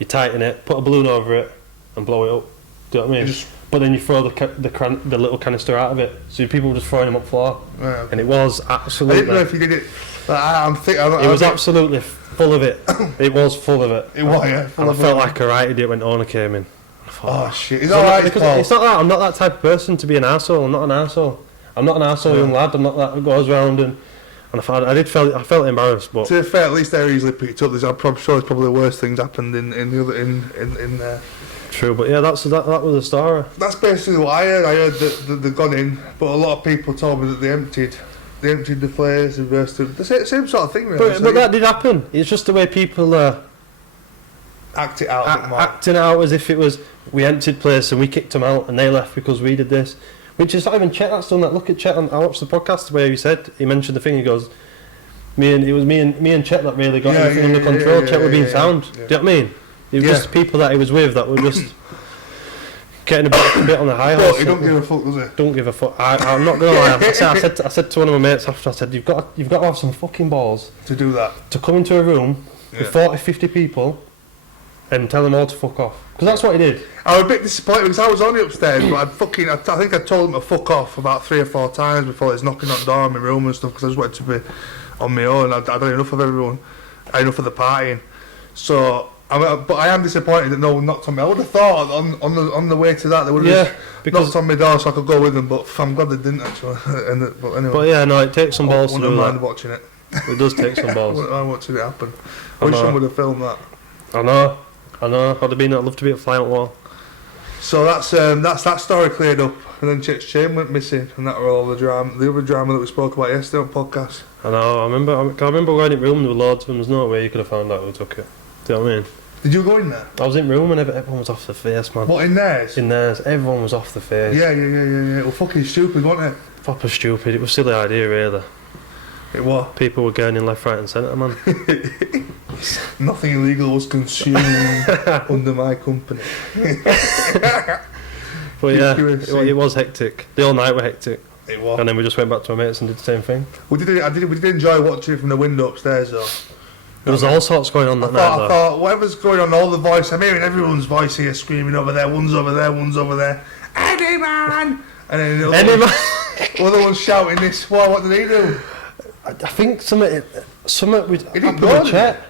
you tighten it, put a balloon over it, and blow it up. Do you know what I mean? But then you throw the little canister out of it, so people were just throwing them up floor, and it was absolutely. I didn't know if you did it. It was absolutely full of it. It was full of it. It was, yeah. And I felt like a right idiot when Ona came in. I thought, oh shit! It's alright. It's not that. I'm not that type of person to be an arsehole. I'm not an arsehole. I'm not an arsehole young lad. I'm not that who goes round and I felt embarrassed. But to be fair, at least they're easily picked up. I'm sure there's probably worse things happened in there. True, but yeah, that was a Stara. That's basically what I heard. I heard that they'd gone in, but a lot of people told me that they emptied the flares, reversed them. The same sort of thing, really. But that did happen. It's just the way people Act it out. Acting it out as if it was we emptied place and we kicked them out and they left because we did this. Which is not even Chet that's done that. Look at Chet. I watched the podcast where he mentioned the thing. He goes, me and Chet that really got everything under control. Chet were being sound. Do you know what I mean? It was just people that he was with that were just getting a bit on the high horse. He don't give a fuck, does he? Don't give a fuck. I'm not gonna lie. I said to one of my mates after, I said, you've got to have some fucking balls to do that. To come into a room with 40, 50 people and tell them all to fuck off. Because that's what he did. I was a bit disappointed because I was only upstairs, but I think I told him to fuck off about 3 or 4 times before he's knocking on the door in my room and stuff, because I just wanted to be on my own. I'd had enough of everyone, enough of the partying. So, but I am disappointed that no one knocked on me. I would have thought on the way to that they would have knocked on my door so I could go with them, but I'm glad they didn't actually. But anyway. But yeah, no, it takes some balls to do that. I wouldn't mind watching it. It does take some balls. I wouldn't mind watching it happen. I wish someone would have filmed that. I know. I'd love to be at Fly Out Wall. So that's that story cleared up, and then Chet's chain went missing, and that were all the other drama that we spoke about yesterday on podcast. I know. I remember going in room. There were loads of them. There's no way you could have found out who took it. Do you know what I mean? Did you go in there? I was in room and everyone was off the face, man. What, in theirs? In theirs. Everyone was off the face. Yeah. It was fucking stupid, wasn't it? Proper stupid. It was a silly idea, really. It was. People were going in left, right and centre, man. Nothing illegal was consumed under my company. But yeah, it was hectic. The whole night were hectic. It was. And then we just went back to our mates and did the same thing. We did enjoy watching it from the window upstairs though. There was all sorts going on that night. I thought whatever's going on, all the voice, I'm hearing everyone's voice here screaming over there, one's over there. Eddie man! And then the other one's shouting this. What did he do? I think something with Chet.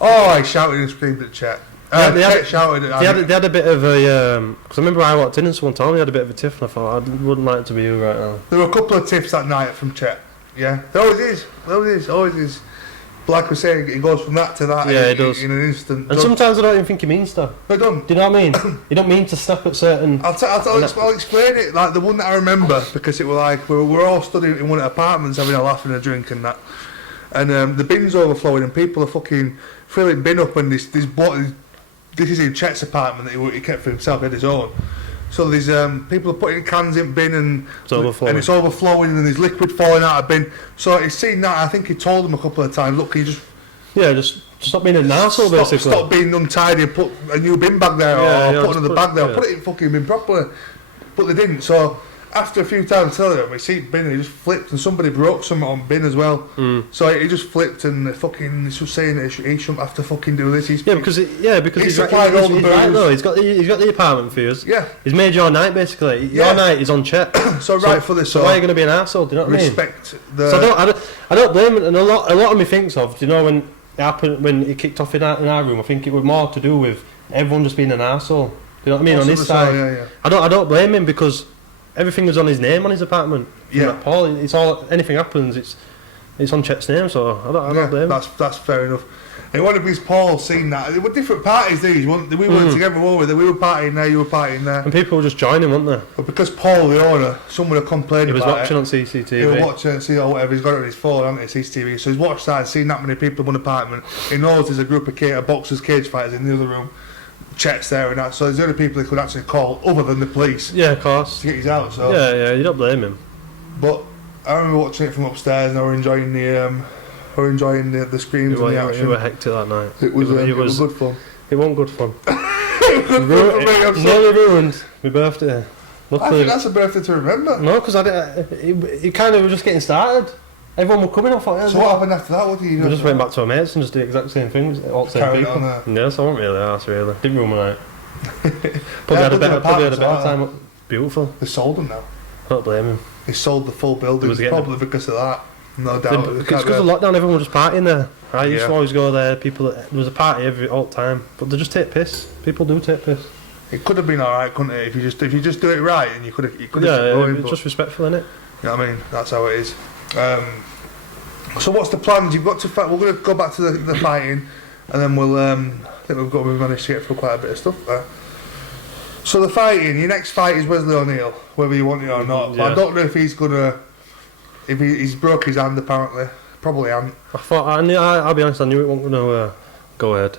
Oh, I shouted and screamed at Chet. Chet shouted at they had a bit of a because I remember I walked in and someone told me he had a bit of a tiff and I thought I wouldn't like to be you right now. There were a couple of tiffs that night from Chet. Yeah, there always is. Like we're saying, it goes from that to that in an instant. And sometimes I don't even think he means to. I don't. Do you know what I mean? You don't mean to snap at certain... I'll explain it. Like the one that I remember, because it was like, we were all studying in one of the apartments having a laugh and a drink and that. And the bin's overflowing and people are fucking filling bin up, and this is in Chet's apartment that he kept for himself, he had his own. So there's people are putting cans in bin and it's overflowing and there's liquid falling out of bin. So he's seen that. I think he told them a couple of times, look, can you just stop being an arsehole basically. Stop being untidy and put a new bin bag there or put another bag there. Put it in fucking bin properly. But they didn't. So after a few times telling him, we see bin and he just flipped and somebody broke something on bin as well. So he just flipped and he was saying that he shouldn't have to fucking do this. Because he's right all the though. He's got the apartment for you. Yeah. He's made your night basically. Your night is on Chet. So for this. So why are you going to be an arsehole? Do you know what I mean? Respect So I don't blame him. And a lot of me thinks of, do you know when it happened, when it kicked off in our room, I think it was more to do with everyone just being an arsehole. Do you know what I mean? On his side. Yeah. I don't blame him because everything was on his name on his apartment. Yeah. Like Paul, it's all, anything happens, it's on Chet's name, so I don't blame him. That's fair enough. It wasn't because Paul seen that. There were different parties these, weren't they? We weren't together, were we? We were partying there, you were partying there. And people were just joining, weren't they? But because Paul, the owner, someone had complained about it. He was watching on CCTV. He was watching it, or whatever, he's got it on his phone, hasn't he, CCTV. So he's watched that and seen that many people in one apartment. He knows there's a group of boxers, cage fighters in the other room. Chet's there and that, so there's only people he could actually call other than the police. Yeah, of course. To get his out, so. Yeah, you don't blame him. But I remember watching it from upstairs and I were enjoying the screams and the action. It was hectic that night. It was good fun. It wasn't good fun. It nearly ruined my birthday. Luckily, I think that's a birthday to remember. No, because it kind of was just getting started. Everyone were coming off. So what happened after that? What did you do? We just went back to our mates and just did the exact same things. All the same people. Yes, I wasn't really arsed really. Didn't ruin my night. Probably had a better time. Beautiful. They sold them now. I don't blame him. They sold the full building. Probably because of that. No doubt. It's because of lockdown, everyone was just partying there. I used to always go there. There was a party all the time, but they just take piss. People do take piss. It could have been alright, couldn't it? If you just do it right, and you could have. It's just respectful, innit? You know what I mean? That's how it is. So what's the plan? We're going to go back to the fighting, and then I think we've managed to get through quite a bit of stuff there. So the fighting, your next fight is Wesley O'Neill, whether you want it or not. But I don't know if he's gonna. If he's broke his hand apparently, probably hasn't. I'll be honest, I knew it wasn't gonna go ahead.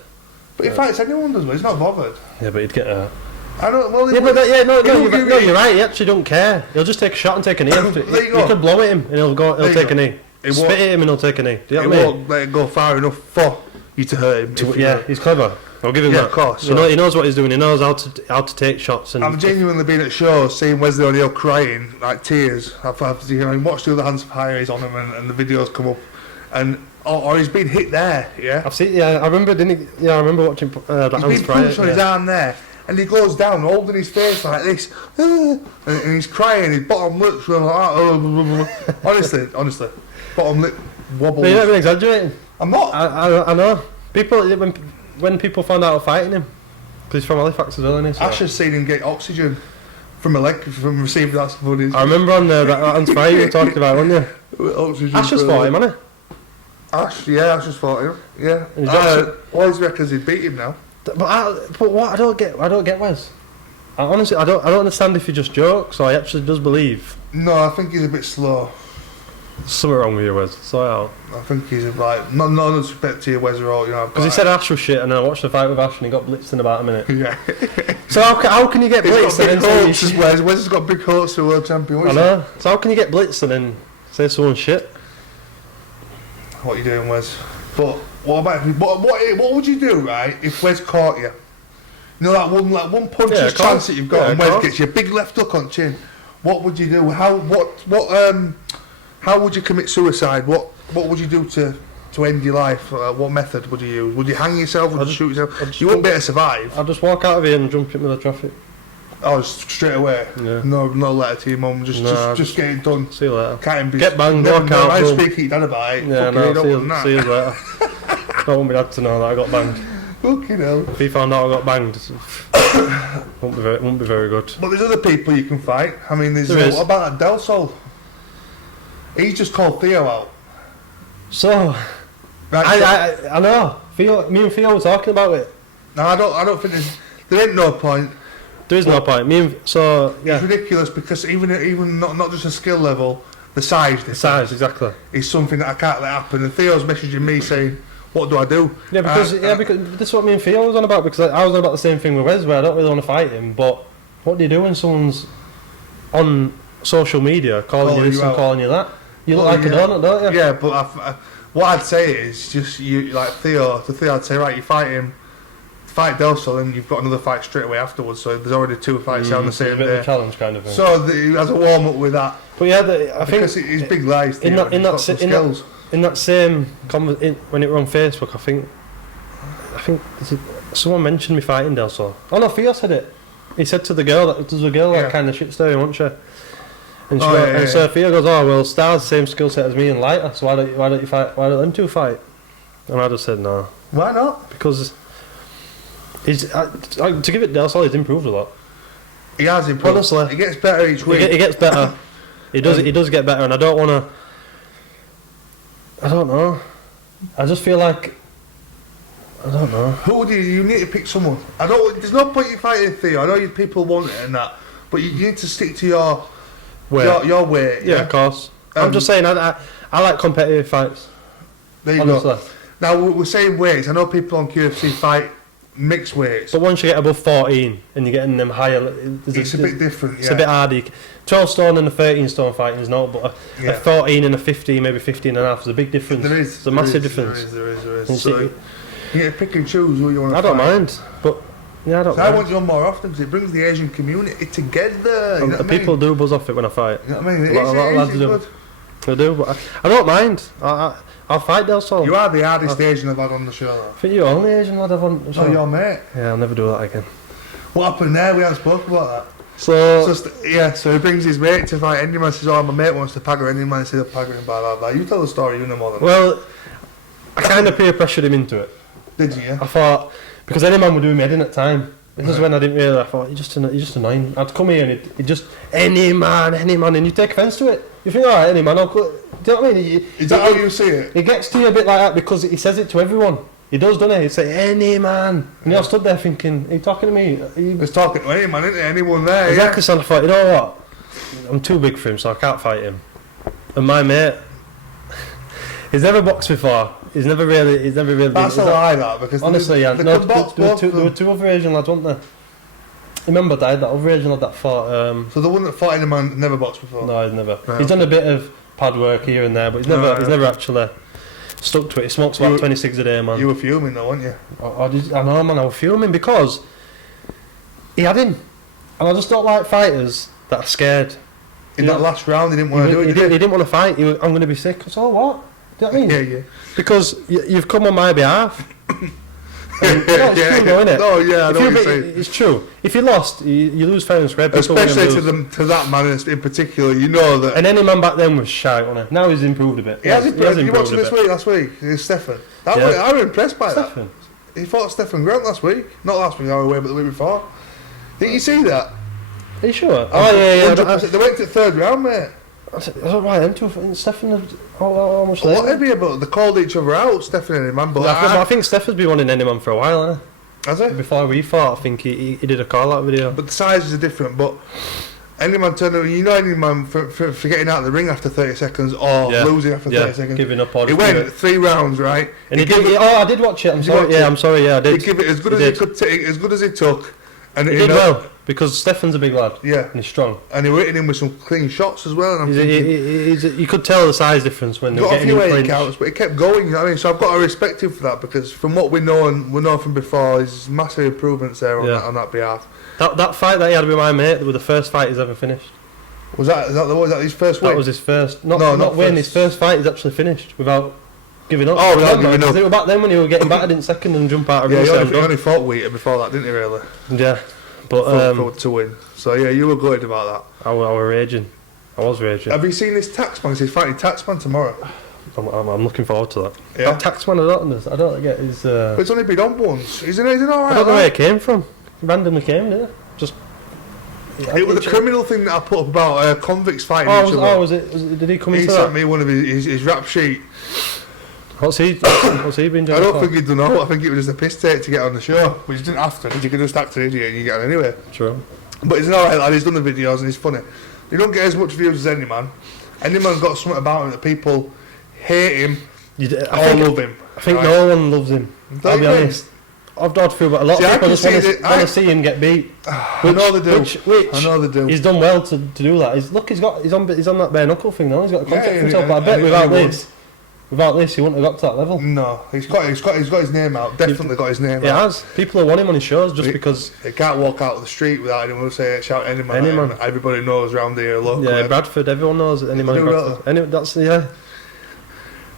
But he fights anyone, doesn't he? He's not bothered. Yeah, but he'd get hurt. I don't. Well, you're right. He actually don't care. He'll just take a shot and take a knee after. You can blow at him and he'll take a knee. Spit at him and he'll take a knee. Do you know what I mean? Won't let it go far enough for you to hurt him. He's clever. I'll give him that. Of course. So. He knows what he's doing. He knows how to take shots. And I've genuinely been at shows seeing Wesley O'Neill crying, like tears. I've watched the other hands of hires on him and the videos come up, and or he's been hit there. Yeah, I've seen. Yeah, I remember. Didn't he? Yeah, I remember watching that. He's been punched on his arm there, and he goes down, holding his face like this, and he's crying. His bottom lip's going like that. Honestly, bottom lip wobbles. But you're not even exaggerating. I'm not. I know. People when people found out fighting him, because he's from Halifax as well, isn't he? So. Ash has seen him get oxygen from a leg from receiving that footage. I remember on that Hans fight you were talking about, weren't you? Oxygen. Ash just fought him, hasn't he? Ash just fought him. Yeah. Wes reckons he'd beat him now. But what I don't get Wes. Honestly, I don't understand if he just jokes or he actually does believe. No, I think he's a bit slow. Something wrong with you, Wes. Sort it out. I think he's like not respect to you, Wes, or all, you know. Because he said Ash was shit, and then I watched the fight with Ash, and he got blitzed in about a minute. Yeah. So how can you get blitzed and then say Wes has got big hopes for world champion? I know. So how can you get blitzed and then say someone's shit? What are you doing, Wes? But what about what would you do, right, if Wes caught you? You know that one puncher's chance that you've got, and Wes gets you a big left hook on chin. What would you do? How would you commit suicide? What would you do to end your life? What method would you use? Would you hang yourself? Would you shoot yourself? You wouldn't be able to survive. I'd just walk out of here and jump into the traffic. Oh, straight away. Yeah. No letter to your mum. Just get it done. See you later. Can't be. Get banged. Walk out. I speak to your dad about it. Yeah, see you later. I don't want my dad to know that I got banged. Fucking hell. If he found out I got banged, won't be very good. But there's other people you can fight. I mean, what about that Del Sol? He's just called Theo out. So, right, I know. Me and Theo were talking about it. No, I don't think there ain't no point. There is no point. It's ridiculous because even not just a skill level, the size. The size, exactly. Is something that I can't let happen. And Theo's messaging me saying, "What do I do?" Yeah, because this is what me and Theo was on about. Because I was on about the same thing with Wes, where I don't really want to fight him. But what do you do when someone's on social media calling you this and calling you that? You look like a donut, don't you? Yeah, but what I'd say is just you like Theo. To Theo, I'd say right, you fight Del Sol, and you've got another fight straight away afterwards. So there's already two fights on the same day. A bit of a challenge kind of thing. So as a warm up with that. But yeah, I think because he's big lies. In that same when it were on Facebook, I think someone mentioned me fighting Del Sol. Oh no, Theo said it. He said to the girl that kind of shit story, wasn't she? And so Theo goes, "Oh well, Star's same skill set as me and lighter. So why don't you fight? Why don't them two fight?" And I just said no. Why not? Because to give it Del Sol, he's improved a lot. He has improved. Honestly, he gets better each week. He gets better. He does get better, and I don't want to. I don't know. I just feel like. I don't know. Who would you need to pick someone? There's no point in fighting Theo. I know people want it and that, but you need to stick to your weight. Yeah, of course. I'm just saying, I like competitive fights. There you go. Now we're saying weights. I know people on QFC fight mixed weights. But once you get above 14 and you're getting them higher, it's a bit different. It's a bit harder. 12 stone and a 13 stone fighting is not, but a 14 and a 15, maybe 15 and a half is a big difference. There is. It's a massive difference. There is. So you get to pick and choose who you want to fight. I don't mind, but I don't mind. I want you on more often because it brings the Asian community together. You know what people do buzz off it when I fight. You know what I mean? A lot of lads do. They do, but I don't mind. I'll fight Del Sol. You are the hardest Asian I've had on the show, though. I think you're the only Asian lad I've on the show. Oh, your mate? Yeah, I'll never do that again. What happened there? We haven't spoken about that. So he brings his mate to fight. Any man says, "Oh, my mate wants to pagger." Any man says, "I'm paggering," blah blah blah. You tell the story. You know more than me. Well, I kind of peer pressured him into it. Did you? Yeah? I thought because any man would do me head in at time. This is when I didn't really. I thought you're just annoying. I'd come here and he'd just any man, and you take offence to it. You think, all right, any man, do you know what I mean? Is that how you see it? It gets to you a bit like that because he says it to everyone. He does, doesn't he? He'd say, any man. And you're stood there thinking, are you talking to me? He's talking to any man, isn't there? Anyone there, exactly, so I thought, you know what? I'm too big for him, so I can't fight him. And my mate, he's never boxed before. He's never really. That's a lie, that, because honestly, there were two other Asian lads, weren't there? Remember that other Asian lad that fought. So the one that fought any man never boxed before. No, he's never. Right. He's done a bit of pad work here and there, but he's never actually stuck to it. He smokes about 26 a day, man. You were fuming though, weren't you? I know, man. I was fuming because he had him, and I just don't like fighters that are scared. In that last round, he didn't want to do it. He didn't want to fight. He was, I'm going to be sick. So what? Do you know what I mean? Yeah. Because you've come on my behalf. It's true, though, isn't it? Oh yeah, I know what you're saying. It's true. If you lost, you lose fair and square. Especially to that man in particular, you know that. And any man back then was shy, wasn't he? Now he's improved a bit. He has improved. You watched him last week? It's Stefan. I was impressed by that. He fought Stefan Grant last week. Not last week, but the week before. Did you see that? Are you sure? Oh yeah. They went to the third round, mate. I don't know why them two. Stefan, how much later? Whatever, but they called each other out, Stefan and man. But I think Stefan's been wanting any man for a while, hasn't he? Has he? Before we fought, I think he did a call out video. But the sizes are different. But any man turned out, any man for getting out of the ring after 30 seconds or losing after 30 seconds. Giving up on it. Went 3 rounds, right? And I did watch it. I'm sorry. I did. He gave it as good as he could take, as good as he took. And he did well. Because Stefan's a big lad. Yeah. And he's strong. And he were hitting him with some clean shots as well. And you could tell the size difference when they were getting him clinch. Counts, but he kept going, you know what I mean? So I've got to respect him for that, because from what we know from before, there's massive improvements there on that behalf. That fight that he had with my mate was the first fight he's ever finished. Was that his first win? That was his first. Not win, his first fight he's actually finished without giving up. Oh, without giving up. They were back then when he was getting battered in second and jump out of he only fought Wheater before that, didn't he, really? Yeah. But to win. So yeah, you were gutted about that. I was raging. Have you seen this Taxman? He's fighting Taxman tomorrow. I'm looking forward to that. Yeah. That Taxman, I don't get his. But it's only been on once. Isn't it alright? I don't know where it came from. It randomly came, didn't it? It was the criminal thing that I put up about convicts fighting each other. Was it? Did he come into that? He sent me one of his rap sheet. What's he been doing? I don't think he'd done all. I think it was just a piss take to get on the show, which he didn't have to, because you could just act an idiot and you get on anyway. True. But he's an alright lad, he's done the videos and he's funny. He don't get as much views as any man. Any man's got something about him that people hate him or love him. I think no one loves him. I'll be honest. I've got to feel that a lot of people just want to see him get beat. I know they do. I know they do. He's done well to do that. He's on that bare knuckle thing now. He's got to contact himself. But I bet without this, he wouldn't have got to that level. No, he's got his name out. Definitely got his name out. He has. People are wanting him on his shows just because he can't walk out of the street without anyone say shout any man. Everybody knows around here. Yeah, Bradford. Everyone knows any man.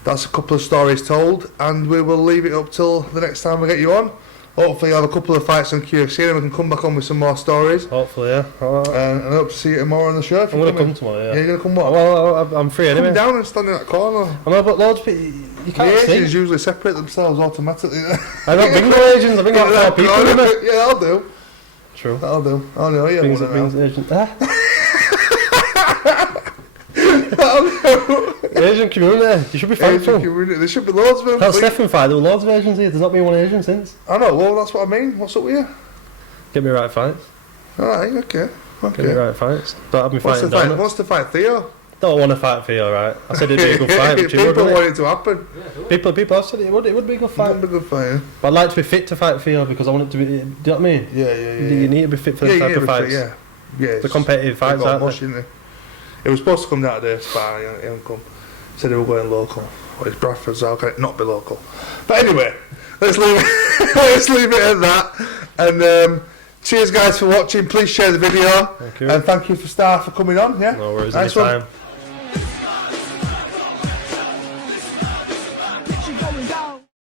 That's a couple of stories told, and we will leave it up till the next time we get you on. Hopefully, you'll have a couple of fights on QFC, and we can come back on with some more stories. Hopefully, yeah. And I hope to see you tomorrow on the show. I'm going to come tomorrow, yeah. Yeah, you're going to come what? Well, I'm free anyway. Come down and stand in that corner. I know, but loads of people, you can't see. The Asians usually separate themselves automatically. I don't bring no Asians, I bring out 4 people, isn't it? Yeah, that'll do. True. That'll do. Oh no, yeah. Brings Asians. Asian community, you should be thankful. There should be loads of them. That's Stefan fight, there were loads of Asians here. There's not been one Asian since. I know, well that's what I mean. What's up with you? Get me right fights. Alright, okay. Get me right fights. Don't have me fighting down. Wants to fight Theo? Don't want to fight Theo, right? I said it'd be a good fight. People want it to happen. People have said it would be a good fight. It would be a good fight, yeah. But I'd like to be fit to fight Theo because I want it to be. Do you know what I mean? Yeah. You need to be fit for this type of fights. Yeah. The competitive fights, aren't they? It was supposed to come down today, but he didn't come. Said they were going local. Well, it's Bradford, so how can it not be local? But anyway, let's leave it at that. And cheers, guys, for watching. Please share the video. Thank you. And thank you for Stara for coming on. Yeah. No worries. Nice Anytime. one.